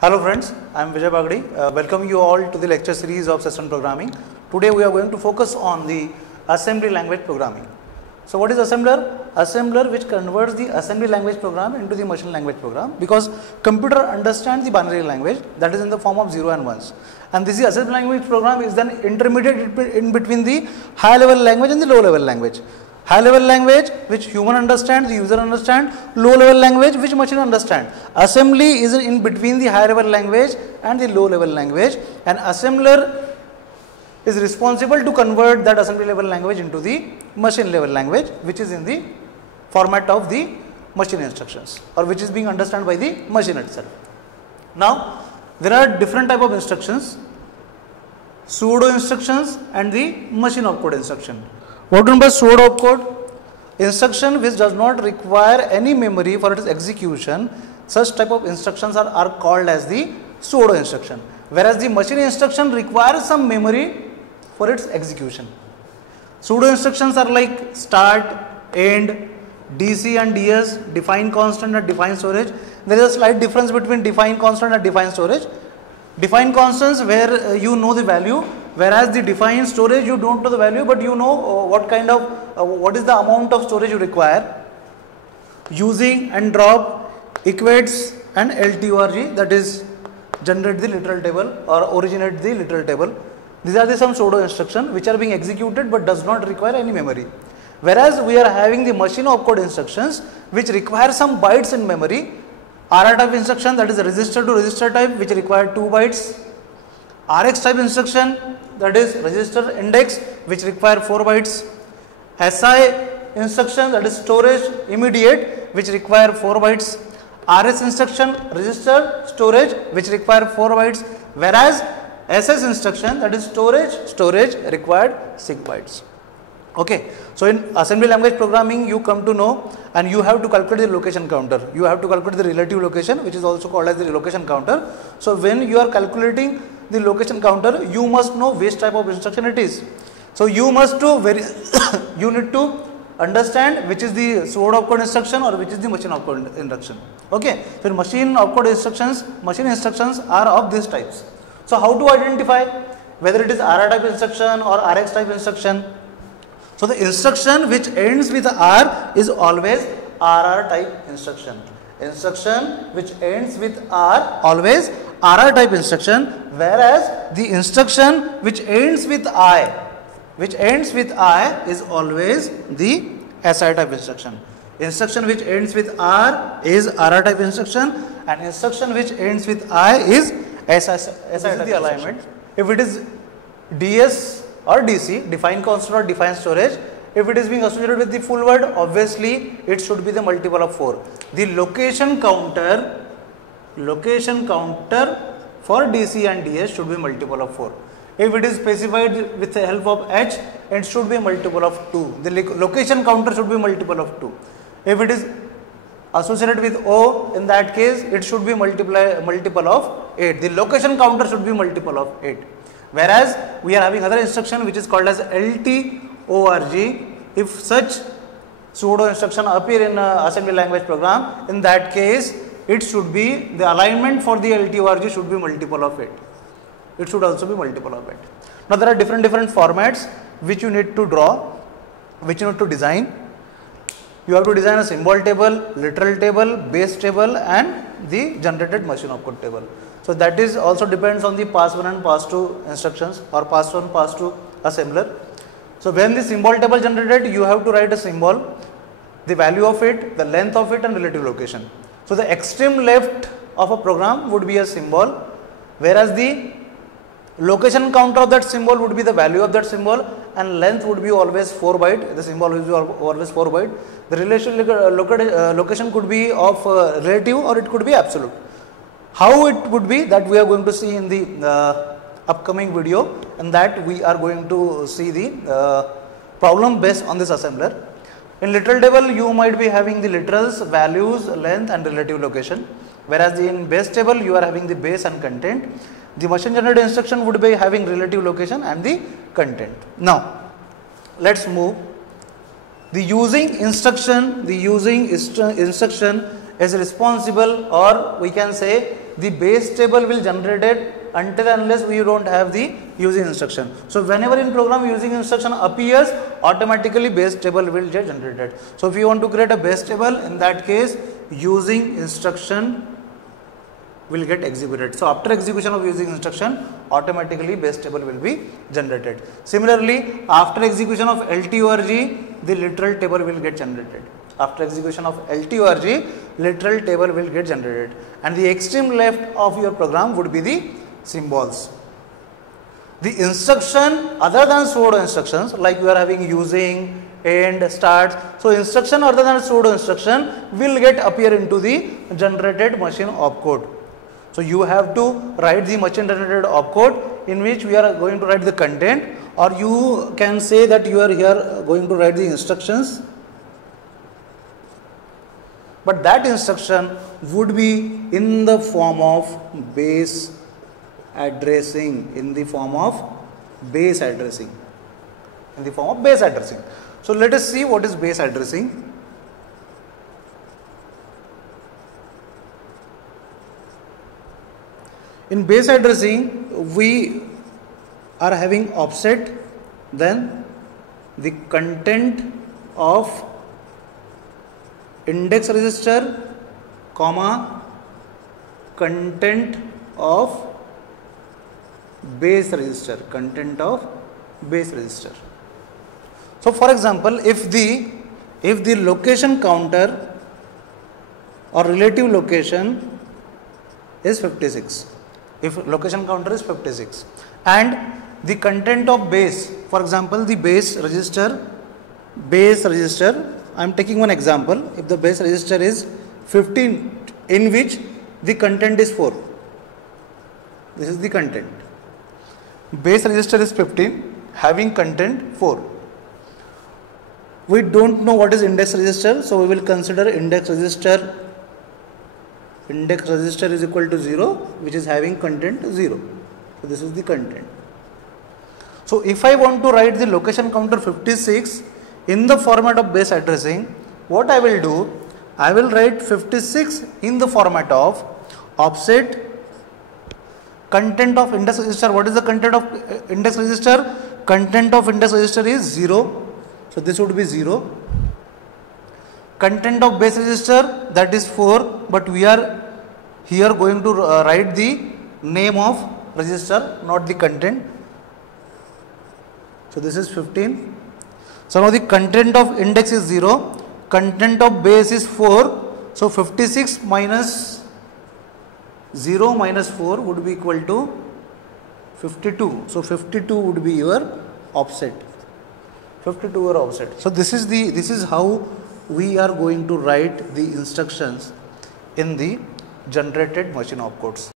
Hello friends, I am Vijay Bagdi. Welcome you all to the lecture series of system programming. Today we are going to focus on the assembly language programming. So what is assembler? Assembler which converts the assembly language program into the machine language program, because computer understands the binary language that is in the form of 0 and 1s. And this assembly language program is then intermediate in between the high level language and the low level language. High level language which human understands, the user understands, low level language which machine understands. Assembly is in between the high level language and the low level language, and assembler is responsible to convert that assembly level language into the machine level language, which is in the format of the machine instructions, or which is being understood by the machine itself. Now there are different type of instructions: pseudo instructions and the machine opcode instruction. What do you mean by pseudo opcode? Instruction which does not require any memory for its execution. Such type of instructions are called as the pseudo instruction, whereas the machine instruction requires some memory for its execution. Pseudo instructions are like start, end, DC and DS, define constant and define storage. There is a slight difference between define constant and define storage. Define constants where you know the value, whereas the define storage you don't know the value, but you know what is the amount of storage you require. Using and drop, equates and LTORG, that is generate the literal table or originate the literal table. These are the some pseudo instructions which are being executed but does not require any memory. Whereas we are having the machine opcode instructions which require some bytes in memory. RR type instruction, that is register to register type, which require 2 bytes. RX type instruction, that is register index, which require 4 bytes. SI instruction, that is storage immediate, which require 4 bytes. RS instruction, register storage, which require 4 bytes, whereas SS instruction, that is storage required 6 bytes. Okay, so in assembly language programming you come to know, and you have to calculate the location counter. You have to calculate the relative location, which is also called as the relocation counter. So when you are calculating the location counter, you must know which type of instruction it is. So you must do you need to understand which is the pseudo opcode instruction or which is the machine opcode instruction. Okay, so in machine opcode instructions, machine instructions are of these types. So how to identify whether it is RR type instruction or RX type instruction? So the instruction which ends with R is always RR type instruction. Instruction which ends with R always RR type instruction, whereas the instruction which ends with I is always the SI type instruction. Instruction which ends with R is RR type instruction, and instruction which ends with I is SI type the alignment. If it is DS or DC, define constant or define storage, if it is being associated with the full word, obviously it should be the multiple of 4. The location counter for DC and DS should be multiple of 4. If it is specified with the help of H, it should be multiple of 2. The location counter should be multiple of 2. If it is associated with O, in that case it should be multiple of 8. The location counter should be multiple of 8. Whereas we are having other instruction which is called as LTORG. If such pseudo instruction appear in assembly language program, in that case it should be the alignment for the LTORG should be multiple of 8. It should also be multiple of 8. Now there are different formats which you need to draw, which you need to design. You have to design a symbol table, literal table, base table, and the generated machine opcode table. So that is also depends on the pass 1 and pass 2 instructions, or pass 1, pass 2 assembler. So when the symbol table generated, you have to write a symbol, the value of it, the length of it, and relative location. So the extreme left of a program would be a symbol, whereas the location counter of that symbol would be the value of that symbol, and length would be always 4 byte. The symbol will be always 4 byte. The location could be of relative or it could be absolute. How it would be, that we are going to see in the upcoming video, and that we are going to see the problem based on this assembler. In literal table you might be having the literals, values, length and relative location, whereas in base table you are having the base and content. The machine generated instruction would be having relative location and the content. Now let's move. The using instruction is responsible, or we can say the base table will generated until unless we don't have the using instruction. So whenever in program using instruction appears, automatically base table will get generated. So if you want to create a base table, in that case using instruction will get executed. So after execution of using instruction, automatically base table will be generated. Similarly, after execution of LTORG, the literal table will get generated. After execution of LTORG, literal table will get generated, and the extreme left of your program would be the symbols. The instruction other than pseudo instructions, like we are having using, end, start, so instruction other than pseudo instruction will get appear into the generated machine opcode. So you have to write the machine generated opcode in which we are going to write the content, or you can say that you are here going to write the instructions, but that instruction would be in the form of base addressing, in the form of base addressing, in the form of base addressing. So let us see what is base addressing. In base addressing, we are having offset, then the content of index register, comma, content of base register, content of base register. So for example, if the location counter or relative location is 56, if location counter is 56 and the content of base, for example the base register, I am taking one example, if the base register is 15 in which the content is 4, this is the content, base register is 15 having content 4. We don't know what is index register, so we will consider index register is equal to 0, which is having content 0. So this is the content. So if I want to write the location counter 56 in the format of base addressing, what I will do, I will write 56 in the format of offset content of index register. What is the content of index register? Content of index register is 0. So this would be 0. Content of base register, that is 4, but we are here going to write the name of register, not the content. So this is 15. So now the content of index is 0, content of base is 4. So 56 minus 0 minus 4 would be equal to 52. So 52 would be your offset. 52 or offset. So this is how we are going to write the instructions in the generated machine opcodes.